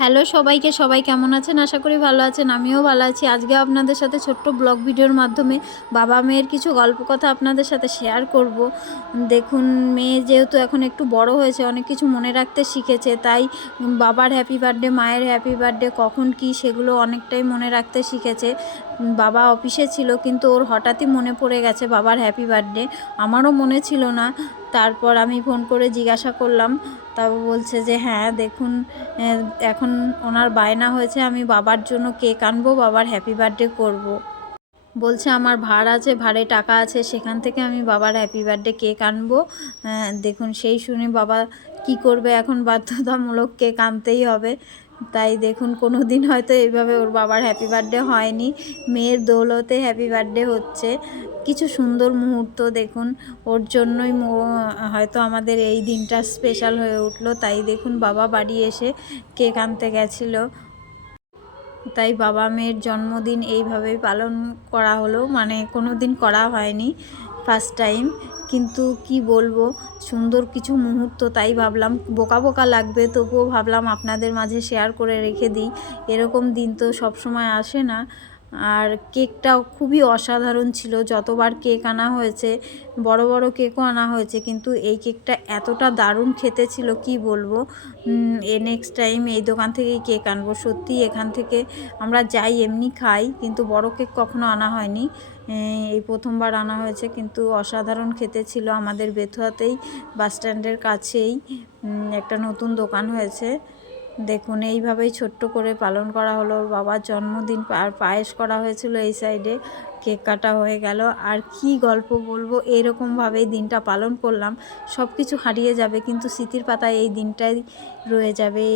Hello সবাইকে, সবাই কেমন আছেন? আশা করি ভালো আছেন। আমিও ভালো আছি। আজকে আপনাদের সাথে ছোট্ট ব্লগ ভিডিওর মাধ্যমে বাবা মেয়ের কিছু গল্প কথা আপনাদের সাথে শেয়ার করব। দেখুন, মেয়ে যেহেতু এখন একটু বড় হয়েছে, অনেক কিছু মনে রাখতে শিখেছে, তাই বাবার হ্যাপি বার্থডে, মায়ের হ্যাপি বার্থডে কখন কি সেগুলো অনেকটাই মনে রাখতে শিখেছে। বাবা অফিসে ছিল, কিন্তু ওর হঠাৎই মনে পড়ে গেছে বাবার হ্যাপি বার্থডে। আমারও মনে ছিল না। তারপর আমি ফোন করে জিজ্ঞাসা করলাম, তাও বলছে যে হ্যাঁ দেখুন, এখন ওনার বায়না হয়েছে আমি বাবার জন্য কেক আনবো, বাবার হ্যাপি বার্থডে করব। বলছে আমার ভাড় আছে, ভাড়ে টাকা আছে, সেখান থেকে আমি বাবার হ্যাপি বার্থডে কেক আনবো। দেখুন, সেই শুনে বাবা কি করবে, এখন বাধ্যতামূলক কেক আনতেই হবে। তাই দেখুন, কোনো দিন হয়তো এইভাবে ওর বাবার হ্যাপি বার্থডে হয়নি, মেয়ের দৌলতে হ্যাপি বার্থডে হচ্ছে। কিছু সুন্দর মুহূর্ত দেখুন, ওর জন্যই হয়তো আমাদের এই দিনটা স্পেশাল হয়ে উঠলো। তাই দেখুন, বাবা বাড়ি এসে কেক আনতে গেছিলো। তাই বাবা মেয়ের জন্মদিন এইভাবেই পালন করা হলো, মানে কোনো দিন করা হয়নি, ফার্স্ট টাইম। কিন্তু কি বলবো, সুন্দর কিছু মুহূর্ত, তাই ভাবলাম বোকা বোকা লাগবে, তবুও ভাবলাম আপনাদের মাঝে শেয়ার করে রেখে দিই। এরকম দিন তো সব সময় আসে না। আর কেকটাও খুবই অসাধারণ ছিল। যতবার কেক আনা হয়েছে, বড় বড় কেকও আনা হয়েছে, কিন্তু এই কেকটা এতটা দারুণ খেতে ছিল কি বলবো। নেক্সট টাইম এই দোকান থেকেই কেক আনবো। সত্যি এখান থেকে আমরা যাই এমনি খাই, কিন্তু বড় কেক কখনো আনা হয়নি, এই প্রথমবার আনা হয়েছে। কিন্তু অসাধারণ খেতে ছিল। আমাদের বেথুয়াতেই বাসস্ট্যান্ডের কাছেই একটা নতুন দোকান হয়েছে। দেখুন, এইভাবেই ছোট্ট করে পালন করা হলো বাবার জন্মদিন। আর পায়েস করা হয়েছিল এই সাইডে, কেক কাটা হয়ে গেল। আর কি গল্প বলবো, এইরকমভাবেই দিনটা পালন করলাম। সব কিছু হারিয়ে যাবে, কিন্তু স্মৃতির পাতায় এই দিনটাই রয়ে যাবে।